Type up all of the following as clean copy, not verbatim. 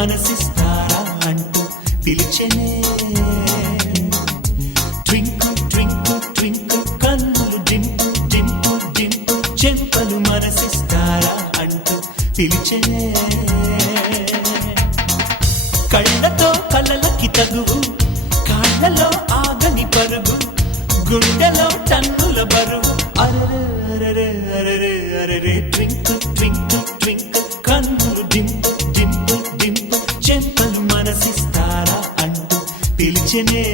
మనసిస్తారా అంటూ పిలిచెనే. Twinkle twinkle twinkle కన్నులు డింపు డింపు డింపు చెంపలు మనసిస్తారా అంటూ పిలిచెనే. కళ్ళతో కళ్ళలకి తగువు, కాళ్ళలో ఆగని పరుగు, గుండెలో టన్నుల బరువు. అరరే అరరే అరరే అరరే ట్వింకిల్ ట్వింకిల్ ట్వింకిల్ కన్నులు డింపు డింపు డింపు చెంపలు మనసిస్తారా అంటూ పిలిచెనే.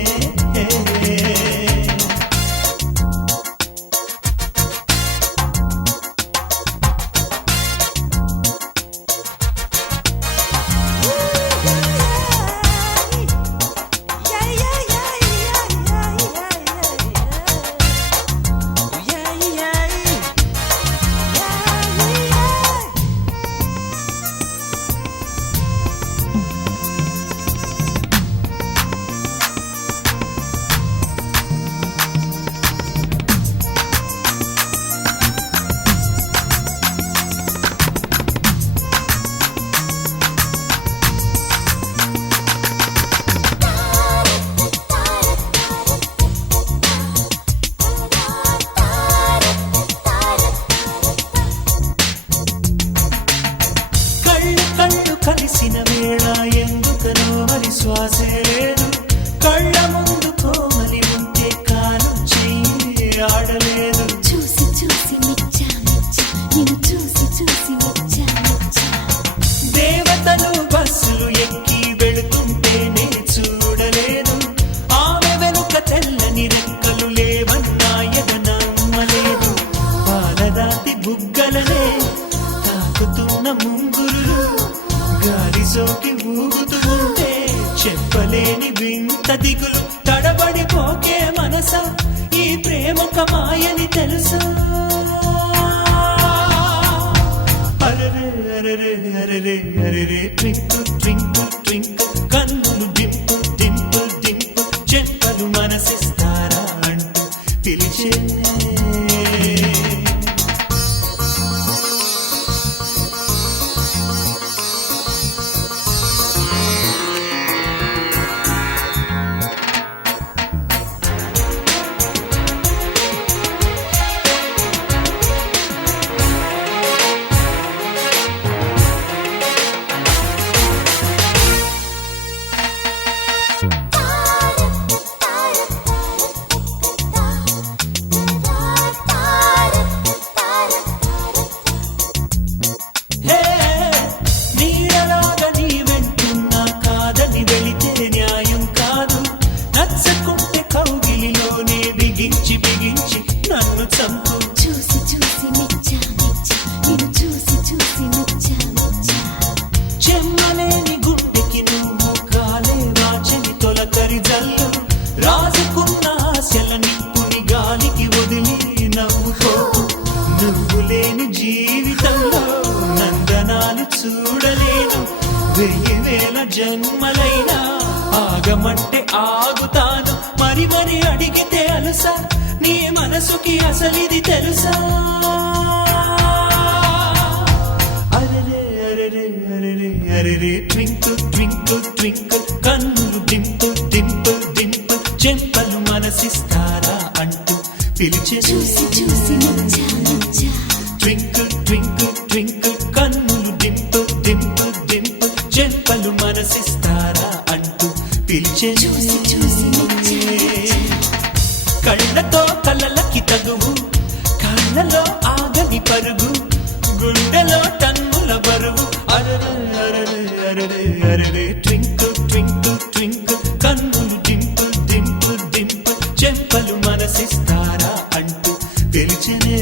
కలిసిన వేళ ఎందుకనో మరి శ్వాసే లేదు. కళ్ళ ముందు కోమలి ఉంటే కాలు చెయ్యి ఆడలేదు. చూసి చూసి మెచ్చా మెచ్చా నిన్ను చూసి చూసి మెచ్చా మెచ్చా. దేవతలు బస్సులు ఎక్కి వెళుతుంటేనే చూడలేదు. ఆమె వెనుక తెల్లని రెక్కలు లేవన్నా ఎద నమ్మలేదు. పాలదాతి బుగ్గలనే తాకుతున్న ముంగురులు గాలి సోకి ఊగుతూ ఉంటే చెప్పలేని వింత దిగులు. తడబడిపోకే మనసా ఈ ప్రేమొక మాయని తెలుసా. అరరే అరరే అరరే అరరే ట్వింకిల్ ట్వింకిల్ ట్వింకిల్ కన్నులు డింపు డింపు డింపు చెంపలు మనసిస్తారా అంటూ పిలిచెనే. బిగించి బిగించి నన్ను చంపు. చూసి చూసి మెచ్చా మెచ్చా నిన్ను చూసి చూసి మెచ్చా మెచ్చా. చెమ్మలేని గుండెకి నువ్వు కాలే వాచని తొలకరి జల్లు. రాజుకున్న ఆశల నిప్పుని గాలికి వదిలి నవ్వుకోకు. నువ్వు లేని జీవితంలో నందనాలు చూడలేను. 1000 జన్మలైనా ఆగమంటే ఆగుతాను. మరి మరి అడిగితే అలుసా నీ మనసుకి అసలిది తెలుసా. అరరే అరరే అరరే అరరే ట్వింకిల్ ట్వింకిల్ ట్వింకిల్ కన్నులు డింపు డింపు డింపు చెంపలు మనసిస్తారా అంటూ పిలిచె. చూసి చూసి Mecha Mecha. Twinkle twinkle twinkle కన్నులు డింపు డింపు డింపు చెంపలు మనసిస్తారా అంటూ పిలిచె. చూసి చూసి మెచ్చా మెచ్చా. కళ్ళతో కళ్ళలకి తగువు, కాళ్ళలో ఆగని పరుగు, గుండెలో టన్నుల బరువు. అరరే అరరే అరరే అరరే ట్వింకిల్ ట్వింకిల్ ట్వింకిల్ కన్నులు డింపు డింపు డింపు చెంపలు మనసిస్తారా అంటూ పిలిచెనే.